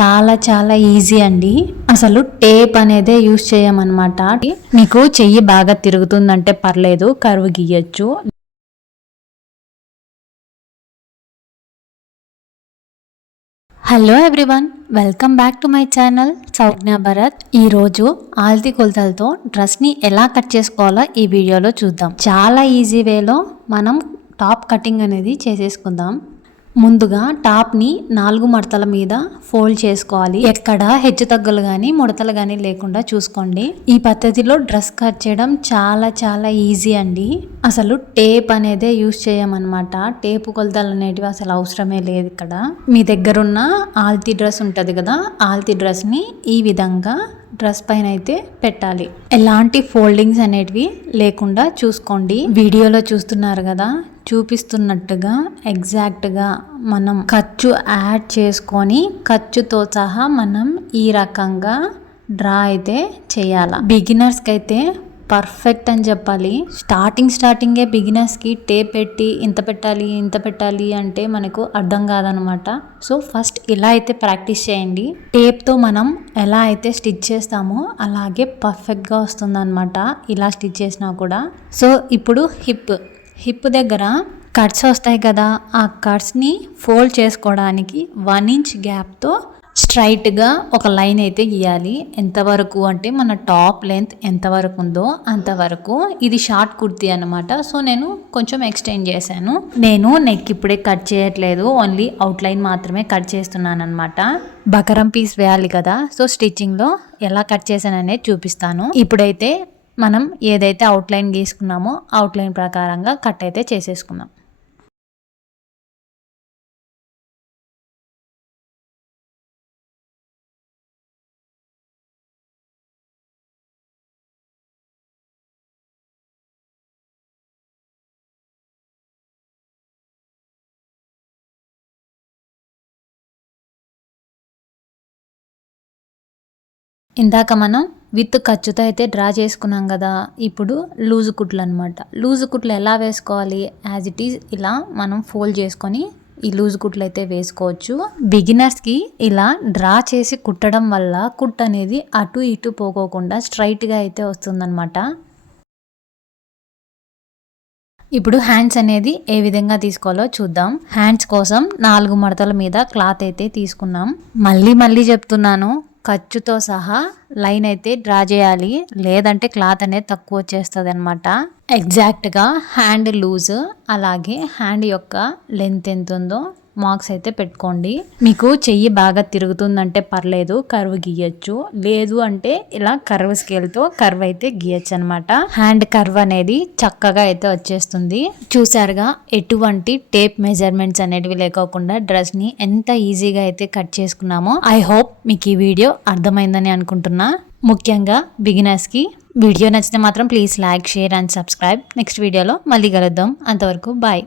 చాలా చాలా ఈజీ అండి. అసలు టేప్ అనేదే యూజ్ చేయమన్నమాట. మీకు చెయ్యి బాగా తిరుగుతుందంటే పర్లేదు, కర్వ్ గీయచ్చు. Hello everyone, welcome back to my channel Soujnya Bharat. ఈరోజు ఆల్తీ కొలతలతో డ్రెస్ని ఎలా కట్ చేసుకోవాలో ఈ వీడియోలో చూద్దాం. చాలా ఈజీ వేలో మనం టాప్ కటింగ్ అనేది చేసేసుకుందాం. ముందుగా టాప్ని 4 మడతల మీద ఫోల్డ్ చేసుకోవాలి. ఎక్కడ హెచ్చు తగ్గులు కానీ ముడతలు కానీ లేకుండా చూసుకోండి. ఈ పద్ధతిలో డ్రెస్ కట్ చేయడం చాలా చాలా ఈజీ అండి. అసలు టేప్ అనేదే యూజ్ చేయమన్నమాట. టేపు కొలతలు అనేటివి అసలు అవసరమే లేదు ఇక్కడ. మీ దగ్గరున్న ఆల్తీ డ్రెస్ ఉంటుంది కదా, ఆల్తీ డ్రెస్ని ఈ విధంగా డ్రెస్ పైన అయితే పెట్టాలి. ఎలాంటి ఫోల్డింగ్స్ అనేటివి లేకుండా చూసుకోండి. వీడియోలో చూస్తున్నారు కదా, చూపిస్తున్నట్టుగా ఎగ్జాక్ట్గా మనం ఖర్చు యాడ్ చేసుకొని ఖర్చుతో సహా మనం ఈ రకంగా డ్రా అయితే చేయాలి. బిగినర్స్కి అయితే పర్ఫెక్ట్ అని చెప్పాలి. స్టార్టింగే బిగినర్స్కి టేప్ పెట్టి ఇంత పెట్టాలి అంటే మనకు అర్థం కాదనమాట. సో ఫస్ట్ ఇలా అయితే ప్రాక్టీస్ చేయండి. టేప్తో మనం ఎలా అయితే స్టిచ్ చేస్తామో అలాగే పర్ఫెక్ట్గా వస్తుందన్నమాట ఇలా స్టిచ్ చేసినా కూడా. సో ఇప్పుడు హిప్ దగ్గర కట్స్ వస్తాయి కదా, ఆ కట్స్ని ఫోల్డ్ చేసుకోవడానికి 1 ఇంచ్ గ్యాప్తో స్ట్రైట్గా ఒక లైన్ అయితే గీయాలి. ఎంతవరకు అంటే మన టాప్ లెంత్ ఎంతవరకు ఉందో అంతవరకు. ఇది షార్ట్ కుర్తీ అనమాట. సో నేను కొంచెం ఎక్స్టెండ్ చేశాను. నేను నెక్ ఇప్పుడే కట్ చేయట్లేదు, ఓన్లీ అవుట్లైన్ మాత్రమే కట్ చేస్తున్నాను అనమాట. బకరం పీస్ వేయాలి కదా, సో స్టిచ్చింగ్లో ఎలా కట్ చేశాననేది చూపిస్తాను. ఇప్పుడైతే మనం ఏదైతే అవుట్లైన్ గీసుకున్నామో అవుట్లైన్ ప్రకారంగా కట్ అయితే చేసేసుకుందాం. ఇందాక మనం విత్ ఖర్చుతో అయితే డ్రా చేసుకున్నాం కదా, ఇప్పుడు లూజు కుట్లు అనమాట. లూజు కుట్లు ఎలా వేసుకోవాలి, యాజ్ ఇట్ ఈజ్ ఇలా మనం ఫోల్డ్ చేసుకొని ఈ లూజు కుట్లు అయితే వేసుకోవచ్చు. బిగినర్స్కి ఇలా డ్రా చేసి కుట్టడం వల్ల కుట్ అనేది అటు ఇటు పోకోకుండా స్ట్రైట్గా అయితే వస్తుందన్నమాట. ఇప్పుడు హ్యాండ్స్ అనేది ఏ విధంగా తీసుకోవాలో చూద్దాం. హ్యాండ్స్ కోసం 4 మడతల మీద క్లాత్ అయితే తీసుకున్నాం. మళ్ళీ చెప్తున్నాను, ఖర్చుతో సహా లైన్ అయితే డ్రా చేయాలి, లేదంటే క్లాత్ అనేది తక్కువ వచ్చేస్తుంది అనమాట. ఎగ్జాక్ట్గా హ్యాండ్ లూజ్ అలాగే హ్యాండ్ యొక్క లెంత్ ఎంత ఉందో మార్క్స్ అయితే పెట్టుకోండి. మీకు చెయ్యి బాగా తిరుగుతుందంటే పర్లేదు, కర్వ్ గీయచ్చు. లేదు అంటే ఇలా కర్వ్ స్కేల్తో కర్వ్ అయితే గీయచ్చు అనమాట. హ్యాండ్ కర్వ్ అనేది చక్కగా అయితే వచ్చేస్తుంది. చూసారుగా, ఎటువంటి టేప్ మెజర్మెంట్స్ అనేటివి లేకోకుండా డ్రెస్ని ఎంత ఈజీగా అయితే కట్ చేసుకున్నామో. ఐ హోప్ మీకు ఈ వీడియో అర్థమైందని అనుకుంటున్నా. ముఖ్యంగా బిగినర్స్కి వీడియో నచ్చితే మాత్రం please like, share and subscribe. Next వీడియోలో మళ్ళీ కలుద్దాం. అంతవరకు బాయ్.